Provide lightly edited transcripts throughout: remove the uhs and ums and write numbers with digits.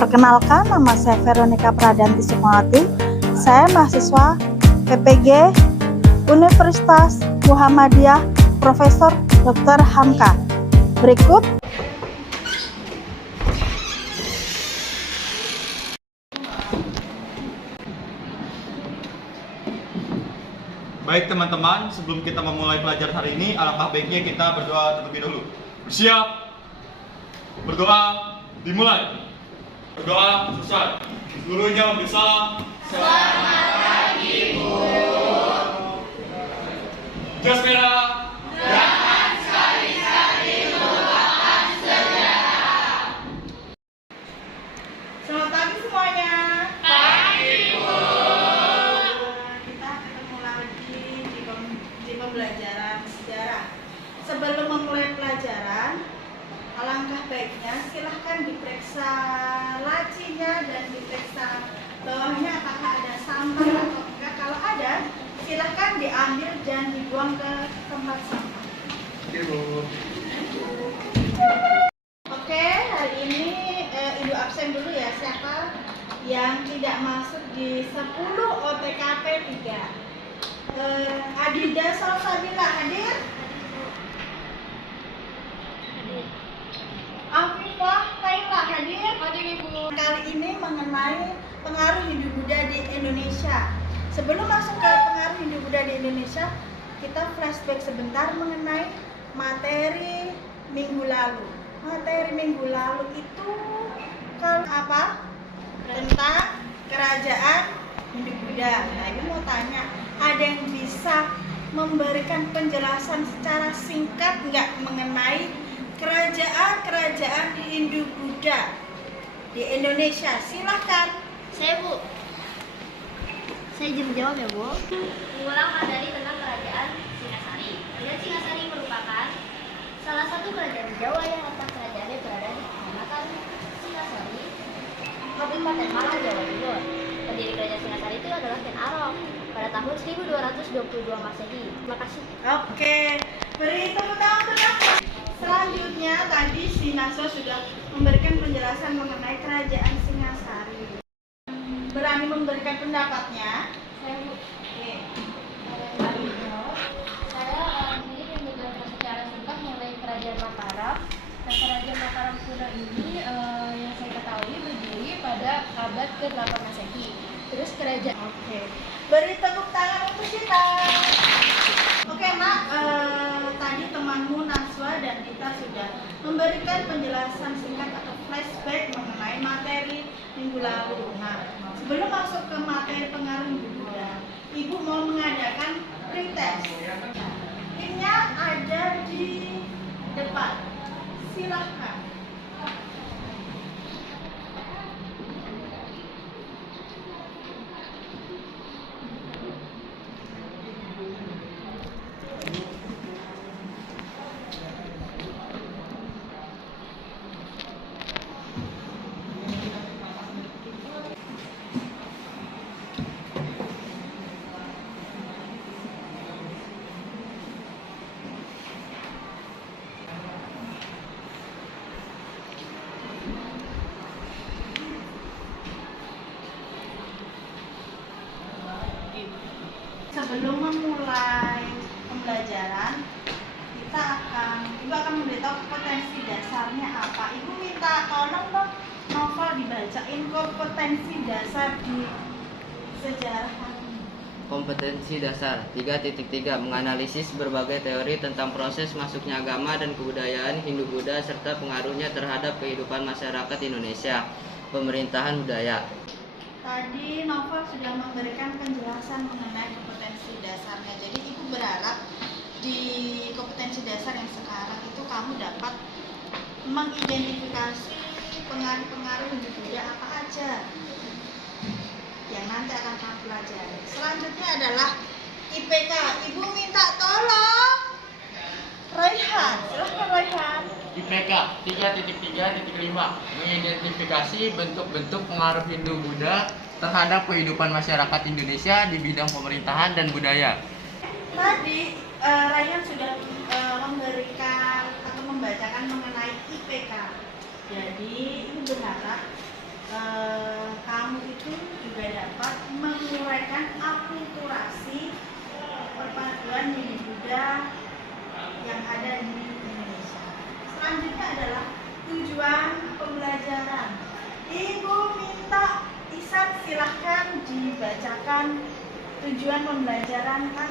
Perkenalkan, nama saya Veronica Pradanti Sukmawati. Saya mahasiswa PPG Universitas Muhammadiyah Profesor Dr. Hamka. Berikut baik teman-teman, sebelum kita memulai pelajaran hari ini, alangkah baiknya kita berdoa terlebih dahulu. Bersiap, berdoa, dimulai. Berdoa selesai. Gurunya memberi salam. Selamat pagi, Bu. Jas merah. Jangan sekali-kali lupakan sejarah. Selamat pagi semuanya. Pagi, Bu. Kita ketemu lagi di pembelajaran sejarah. Sebelum memulai pelajaran, alangkah baiknya silahkan diperiksa lacinya dan diperiksa bawahnya apakah ada sampah atau enggak. Kalau ada, silahkan diambil dan dibuang ke tempat sampah. Oke, Bu. Oke, hari ini Ibu absen dulu ya. Siapa yang tidak masuk di 10 OTKP 3? Adida Salsabila hadir? Afifah Kaila hadir? Hadir, Ibu. Kali ini mengenai pengaruh Hindu-Buddha di Indonesia. Sebelum masuk ke pengaruh Hindu-Buddha di Indonesia, kita flashback sebentar mengenai materi minggu lalu. Materi minggu lalu itu kalau apa? Tentang kerajaan Hindu-Buddha. Nah, Ibu mau tanya, ada yang bisa memberikan penjelasan secara singkat nggak mengenai kerajaan-kerajaan Hindu-Buddha di Indonesia? Silahkan. Saya, Bu. Saya izin menjawab ya, Bu. Mengulang materi tentang kerajaan Singasari. Kerajaan Singasari merupakan salah satu kerajaan Jawa yang letak kerajaannya berada di Kecamatan Singasari, Kabupaten Malang, Jawa Timur. Pendiri kerajaan Singasari itu adalah Ken Arok pada tahun 1222 Masehi. Terima kasih. Oke, beri tepuk tangan. Selanjutnya tadi si Naswa sudah memberikan penjelasan mengenai kerajaan Singasari. Berani memberikan pendapatnya? Saya, Bu. Oke. Saya ingin menjelaskan secara singkat mengenai kerajaan Mataram. Nah, kerajaan Mataram kuno ini yang saya ketahui berdiri pada abad ke-8 Masehi. Terus kerajaan Oke. Beri tepuk tangan untuk kita. Oke, Nak. Tadi temanmu Naswa dan kita sudah memberikan penjelasan singkat atau flashback mengenai materi minggu lalu. Nah, sebelum masuk ke materi pengaruh Hindu-Buddha, Ibu mau mengadakan pretest. Timnya ada di depan. Silahkan. Sebelum memulai pembelajaran, Ibu akan memberitahu kompetensi dasarnya apa. Ibu minta tolong dong novel dibacain kompetensi dasar di sejarah. Kompetensi dasar 3.3 menganalisis berbagai teori tentang proses masuknya agama dan kebudayaan Hindu-Buddha serta pengaruhnya terhadap kehidupan masyarakat Indonesia. Pemerintahan budaya. Tadi Novel sudah memberikan penjelasan mengenai kompetensi dasarnya. Jadi Ibu berharap di kompetensi dasar yang sekarang itu kamu dapat mengidentifikasi pengaruh-pengaruh Hindu-Buddha apa aja yang nanti akan kamu pelajari. Selanjutnya adalah IPK. Ibu minta tolong Raihan. Silahkan Raihan. IPK 3.3.5 mengidentifikasi bentuk-bentuk pengaruh Hindu-Buddha terhadap kehidupan masyarakat Indonesia di bidang pemerintahan dan budaya. Tadi Raihan sudah memberikan atau membacakan mengenai IPK. Jadi ibu berharap kamu itu juga dapat menguraikan akulturasi perpaduan nilai Buddha yang ada di Indonesia. Selanjutnya adalah tujuan pembelajaran. Ibu minta Isan silahkan dibacakan tujuan pembelajaran kan?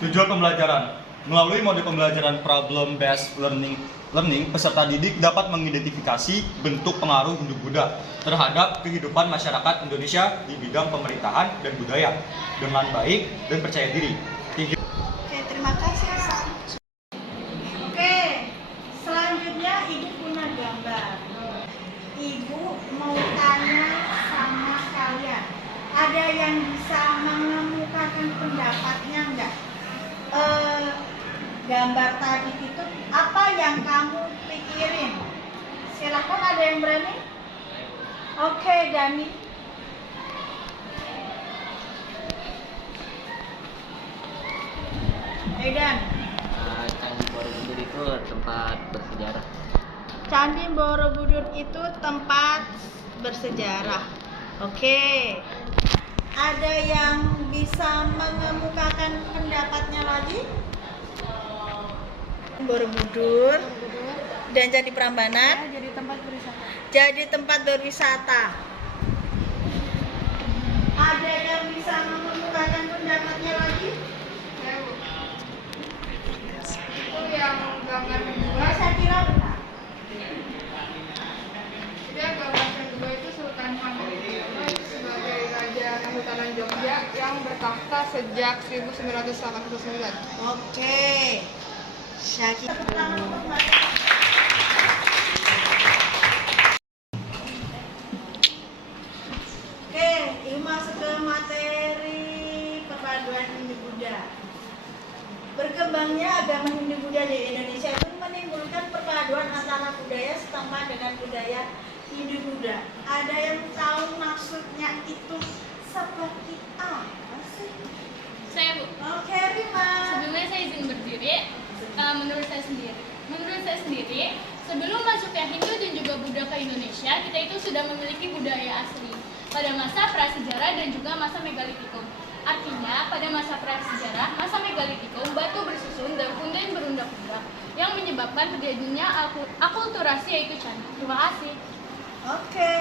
Tujuan pembelajaran. Melalui mode pembelajaran problem based learning, peserta didik dapat mengidentifikasi bentuk pengaruh Hindu-Buddha terhadap kehidupan masyarakat Indonesia di bidang pemerintahan dan budaya dengan baik dan percaya diri. Oke, terima kasih Isan. Oke, selanjutnya Ibu punya gambar. Ibu mau tanya sama kalian, ada yang bisa mengemukakan pendapatnya enggak? Gambar tadi itu apa yang kamu pikirin? Silahkan, ada yang berani? Oke, Dani. Dan Candi Borobudur itu tempat bersejarah. Candi Borobudur itu tempat bersejarah. Oke. Ada yang bisa mengemukakan pendapatnya lagi? Borobudur dan Candi Prambanan jadi tempat berwisata. Ada yang bisa mengemukakan pendapatnya lagi? Itu yang gambar kedua. Saya kira benar. Dia gambar kedua itu Sultan Hamengkubuwono sebagai Raja Kehutanan Jogja yang bertakhta sejak 1989. Oke. Syakir. Oke, ini masuk ke materi perpaduan Hindu-Buddha. Berkembangnya agama Hindu-Buddha di Indonesia itu menimbulkan perpaduan antara budaya setempat dengan budaya Hindu-Buddha. Ada yang tahu maksudnya itu seperti apa sih? Saya Bu. Oke, Rima. Sebelumnya saya izin berdiri. Menurut saya sendiri, sebelum masuknya Hindu dan juga Buddha ke Indonesia, kita itu sudah memiliki budaya asli pada masa prasejarah dan juga masa megalitikum. Artinya, pada masa prasejarah, masa megalitikum, batu bersusun dan punden berundak-undak yang menyebabkan terjadinya akulturasi yaitu candi. Terima kasih. Oke.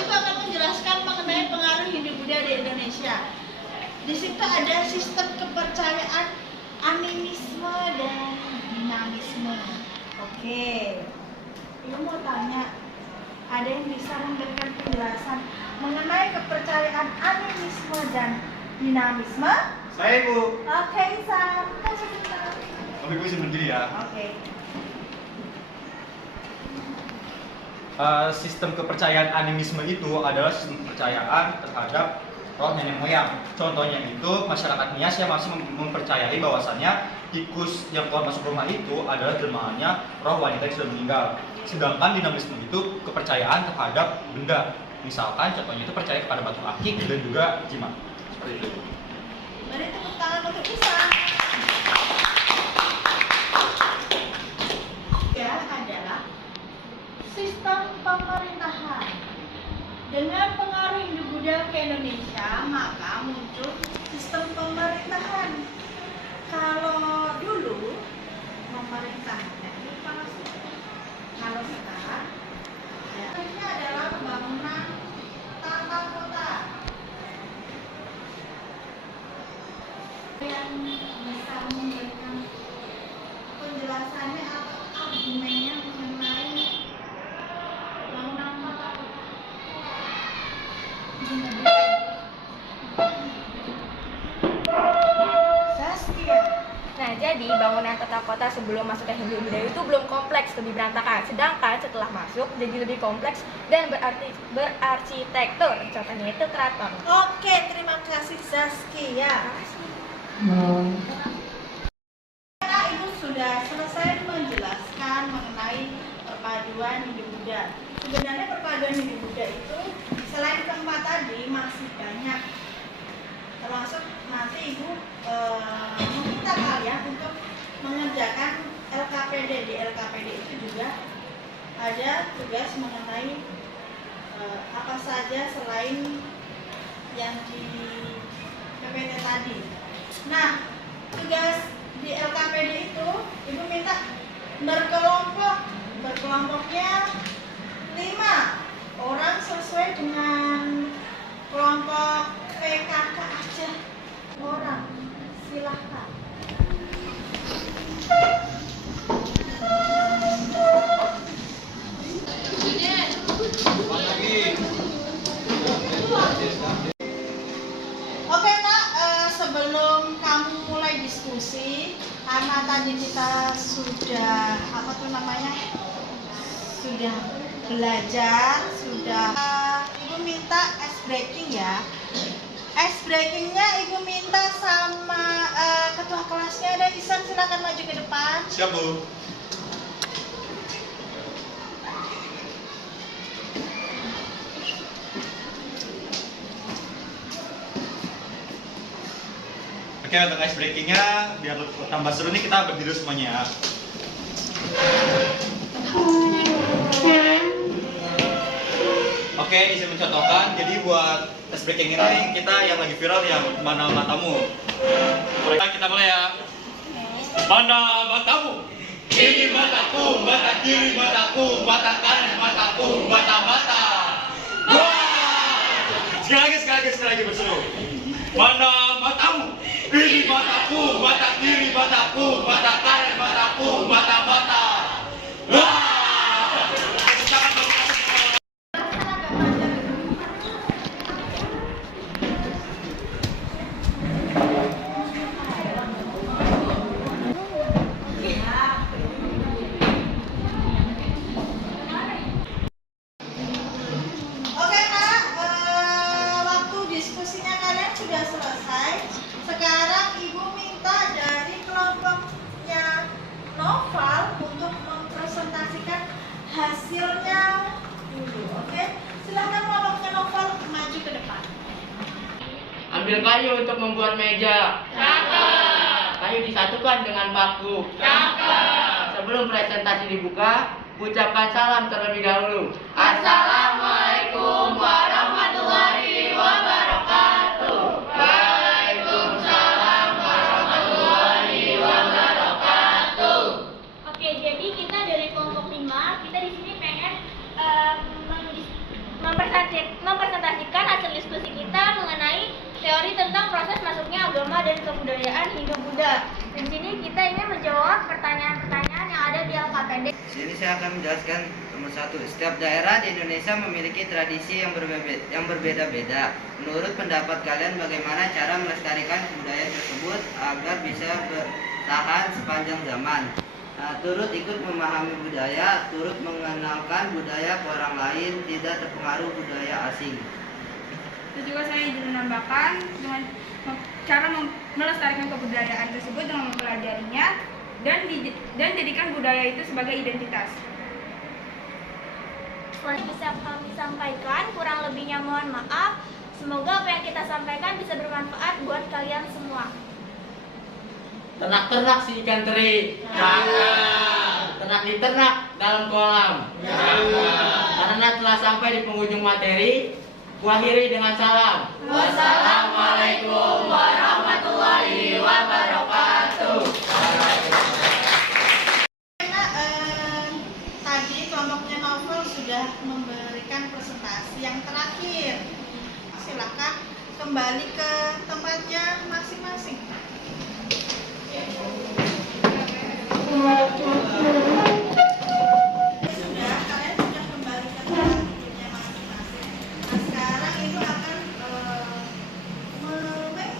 Ibu akan menjelaskan mengenai pengaruh Hindu-Buddha di Indonesia. Di situ ada sistem kepercayaan animisme dan dinamisme. Oke. Ibu mau tanya, ada yang bisa memberikan penjelasan mengenai kepercayaan animisme dan dinamisme? Saya Ibu. Oke, Isan. Kasih sebentar. Oke, gue izin berdiri ya. Oke. Sistem kepercayaan animisme itu adalah sistem kepercayaan terhadap roh nenek moyang. Contohnya itu masyarakat Nias yang masih mempercayai bahwasannya tikus yang keluar masuk rumah itu adalah jelmaannya roh wanita yang sudah meninggal. Sedangkan dinamisme itu kepercayaan terhadap benda. Misalkan contohnya itu percaya kepada batu akik dan juga jimat. Seperti itu. Mari tepuk tangan untuk Isan. Ya, adalah sistem pemerintahan. Dengan pengaruh Hindu-Buddha ke Indonesia, maka muncul sistem pemerintahan. Kalau dulu pemerintahannya itu kalau sekarang ya, ini adalah pembangunan tata kota yang bisa memberikan penjelasannya atau argumennya mengenai pembangunan tata kota. Saskia. Nah, jadi bangunan tata kota sebelum masuk ke Hindu-Buddha itu belum kompleks, lebih berantakan. Sedangkan setelah masuk jadi lebih kompleks dan berarsitektur. Contohnya itu keraton. Oke, terima kasih Saskia. Karena Ibu sudah selesai menjelaskan mengenai perpaduan Hindu-Buddha. Sebenarnya perpaduan Hindu-Buddha itu selain keempat tadi masih banyak. Termasuk nanti Ibu meminta kalian untuk mengerjakan LKPD. Di LKPD itu juga ada tugas mengenai apa saja selain yang di PPT tadi. Nah, tugas di LKPD itu Ibu minta berkelompoknya 5 orang sesuai dengan kelompok PKK aja orang. Silahkan. Oke Nak, sebelum kamu mulai diskusi, karena tadi kita sudah sudah belajar, Ibu minta ice breaking ya. Ice breakingnya Ibu minta sama ketua kelasnya, ada Isan, silakan maju ke depan. Siap, Bu. Oke, untuk ice breakingnya biar tambah seru nih kita berdiri semuanya. Oke, izin mencontohkan. Jadi buat ice breaking ini kita yang lagi viral yang mana matamu. Kita mulai ya. Mana matamu? Ini mataku, mata kiri mataku, mata kanan mataku, mata. Wah! Sekali lagi berseru. Mana matamu? Ini mataku, mata kiri mataku, mata kanan mataku, mata. Wah! Oke Kak, waktu diskusinya kalian sudah selesai. Sekarang Ibu minta dari kelompoknya Noval untuk mempresentasikan hasilnya dulu. Oke, silahkan kelompoknya Noval maju ke depan. Ambil kayu untuk membuat meja. Cakep. Kayu disatukan dengan paku. Cakep. Sebelum presentasi dibuka, ucapkan salam terlebih dahulu. Assalamualaikum warahmatullahi wabarakatuh. Waalaikumsalam warahmatullahi wabarakatuh. Oke, jadi kita dari kelompok 5, kita di sini pengen mempresentasikan hasil diskusi kita mengenai teori tentang proses masuknya agama dan kebudayaan Hindu-Buddha. Di sini kita ingin menjawab pertanyaan-pertanyaan yang ada di LKPD. Di sini saya akan menjelaskan nomor 1. Setiap daerah di Indonesia memiliki tradisi yang berbeda-beda. Menurut pendapat kalian, bagaimana cara melestarikan budaya tersebut agar bisa bertahan sepanjang zaman? Turut ikut memahami budaya, turut mengenalkan budaya ke orang lain, tidak terpengaruh budaya asing. Itu juga saya ingin menambahkan dengan cara melestarikan kebudayaan tersebut dengan mempelajarinya dan jadikan budaya itu sebagai identitas. Setelah bisa kami sampaikan, kurang lebihnya mohon maaf. Semoga apa yang kita sampaikan bisa bermanfaat buat kalian semua. Ternak-ternak si ikan teri. Jangan. Ternak diternak dalam kolam. Jangan. Karena telah sampai di penghujung materi, kuakhiri dengan salam. Wassalamualaikum warahmatullahi wabarakatuh. Tadi kelompoknya Novel sudah memberikan presentasi yang terakhir. Silakan kembali ke tempatnya masing-masing. Kalian sudah kembali ke tempatnya masing-masing. Nah, sekarang Ibu akan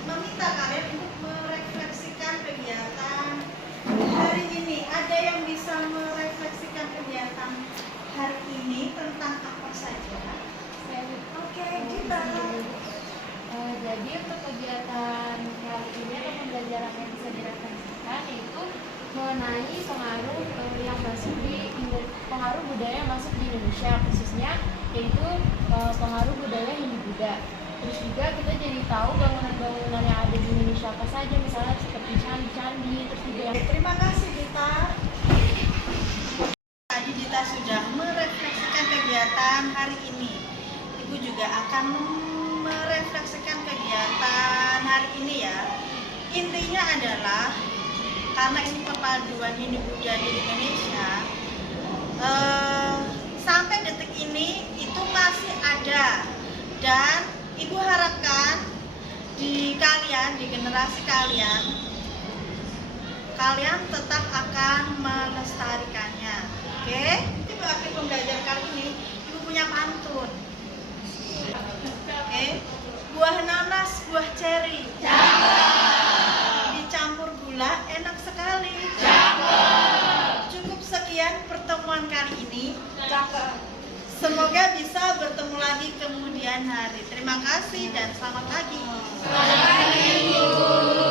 meminta kalian untuk merefleksikan kegiatan hari ini. Ada yang bisa merefleksikan kegiatan hari ini tentang apa saja? Oke, kita. Jadi untuk kegiatan kali ini atau pembelajaran yang bisa direfleksikan yaitu mengenai pengaruh budaya masuk di Indonesia, khususnya yaitu pengaruh budaya Hindu-Buddha. Terus juga kita jadi tahu bangunan-bangunan yang ada di Indonesia apa saja, misalnya seperti candi-candi, terus juga yang... Terima kasih Dita. Tadi Dita sudah kegiatan hari ini. Ibu juga akan merefleksikan kegiatan hari ini ya. Intinya adalah karena ini perpaduan Hindu Buddha di Indonesia, sampai detik ini itu masih ada, dan ibu harapkan di generasi kalian tetap akan melestarikannya. Oke? Di akhir pembelajaran kali ini ibu punya pantun. Oke? Buah nanas, buah ceri, dicampur gula enak sekali. Cukup sekian pertemuan kali ini. Semoga bisa bertemu lagi kemudian hari. Terima kasih dan selamat pagi. Selamat pagi, Bu.